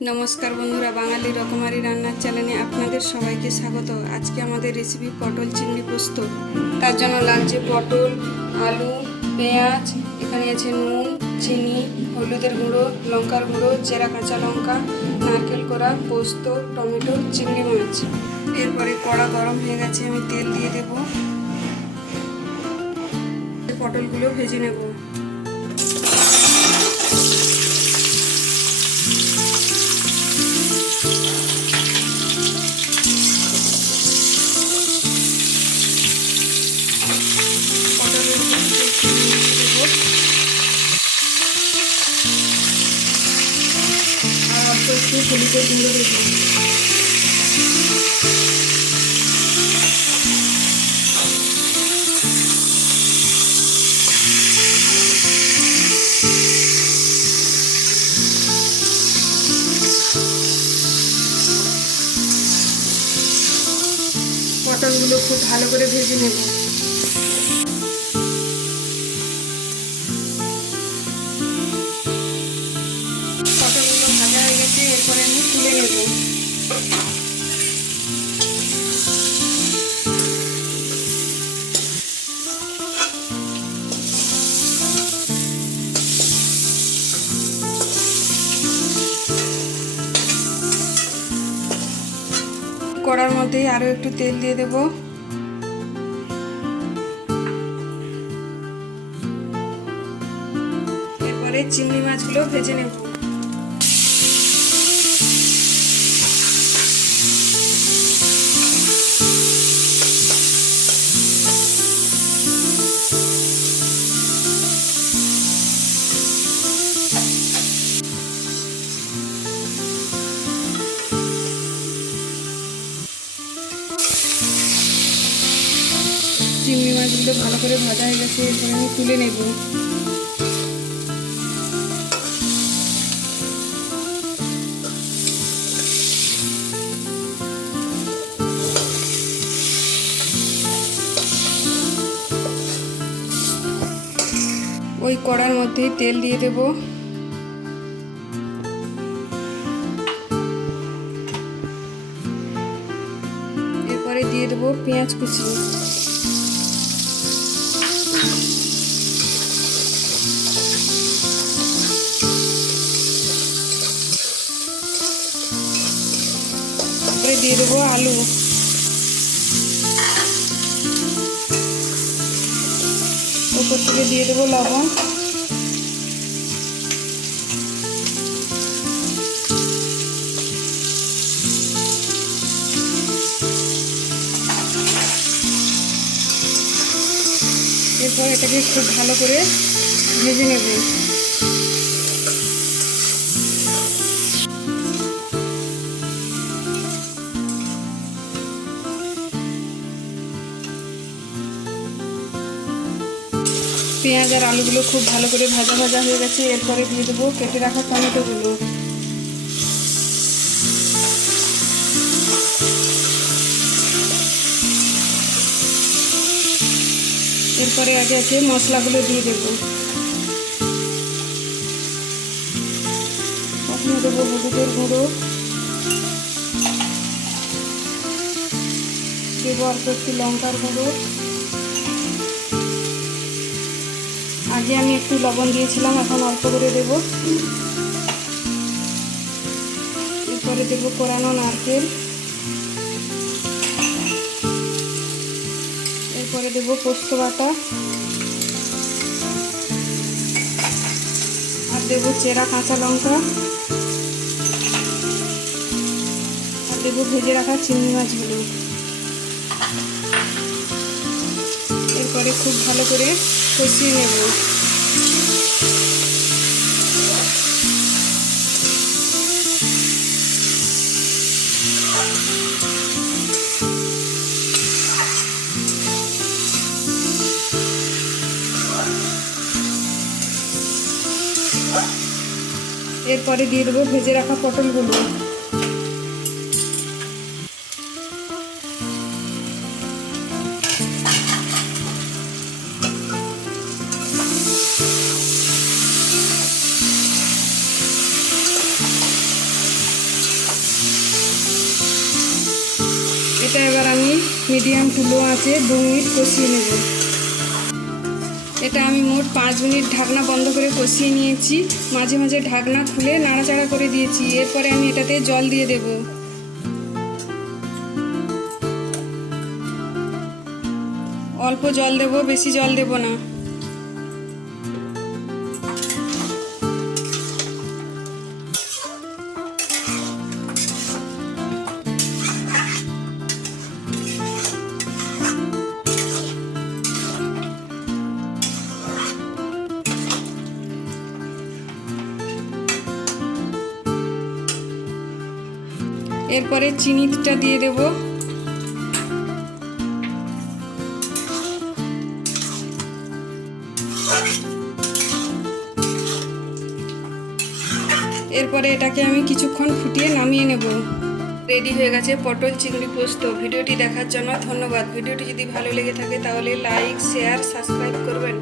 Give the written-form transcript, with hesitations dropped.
নমস্কার বন্ধুরা, বাঙালি রকমারি রান্নার চ্যানেলে আপনাদের সবাইকে স্বাগত। আজকে আমাদের রেসিপি পটল চিংড়ি পোস্ত। তার জন্য লাগছে পটল, আলু, পেঁয়াজ, এখানে আছে নুন, চিনি, হলুদের গুঁড়ো, লঙ্কার গুঁড়ো, চেরা কাঁচা লঙ্কা, নারকেল কোড়া, পোস্ত, টমেটো, চিংড়ি মাছ। এরপরে কড়া গরম হয়ে গেছে, আমি তেল দিয়ে দেব। পটলগুলো ভেজে নেব। আর অল্প একটু হলুদের গুঁড়ো দেব। পটলগুলো খুব ভালো করে ভেজে নেব। পটলগুলো ভাজা হয়ে গেছে, এরপরে আমি তুলে নেব। কড়ার মধ্যে আরো একটু তেল দিয়ে দেব। এরপরে চিংড়ি মাছগুলো ভেজে নেব। চিংড়ি মাছগুলো ভালো করে ভাজা হয়ে গেছে, এরপরে আমি তুলে নেব। ওই কড়ার মধ্যেই তেল দিয়ে দেব। এরপরে দিয়ে দেব পেঁয়াজ কুচি। দিয়ে দেবো আলু। উপর থেকে দিয়ে দেবো লবণ। এরপর এটাকে খুব ভালো করে ভেজে নেব। পেঁয়াজ আর আলুগুলো খুব ভালো করে ভাজা ভাজা হয়ে গেছে, এরপরে দিয়ে দেবো কেটে রাখা টমেটোগুলো। এরপরে আগে আছে মশলাগুলো দিয়ে দেবো। প্রথমে দেবো হলুদের গুঁড়ো, দেবো অল্প একটু লঙ্কার গুঁড়ো। আগে আমি একটু লবণ দিয়েছিলাম, এখন অল্প করে দেব। এরপরে দেব কোরানো নারকেল। এরপরে দেব পোস্ত বাটা, আর দেব চেরা কাঁচা লঙ্কা, আর দেব ভেজে রাখা চিংড়ি মাছগুলো। এরপরে খুব ভালো করে কষিয়ে নেব। এরপরে দিয়ে দেবো ভেজে রাখা পটলগুলো। এটা এবার আমি মিডিয়াম টু লো আঁচে 2 মিনিট কষিয়ে নেব। এটা আমি মোট 5 মিনিট ঢাকনা বন্ধ করে কষিয়ে নিয়েছি। মাঝে মাঝে ঢাকনা খুলে নাড়াচাড়া করে দিয়েছি। এরপরে আমি এটাতে জল দিয়ে দেব। অল্প জল দেব, বেশি জল দেব না। এরপরে চিনিটা দিয়ে দেব। এরপরে এটাকে আমি কিছুক্ষণ ফুটিয়ে নামিয়ে নেব। রেডি হয়ে গেছে পটল চিংড়ি পোস্ত। ভিডিওটি দেখার জন্য ধন্যবাদ। ভিডিওটি যদি ভালো লেগে থাকে তাহলে লাইক, শেয়ার, সাবস্ক্রাইব করবেন।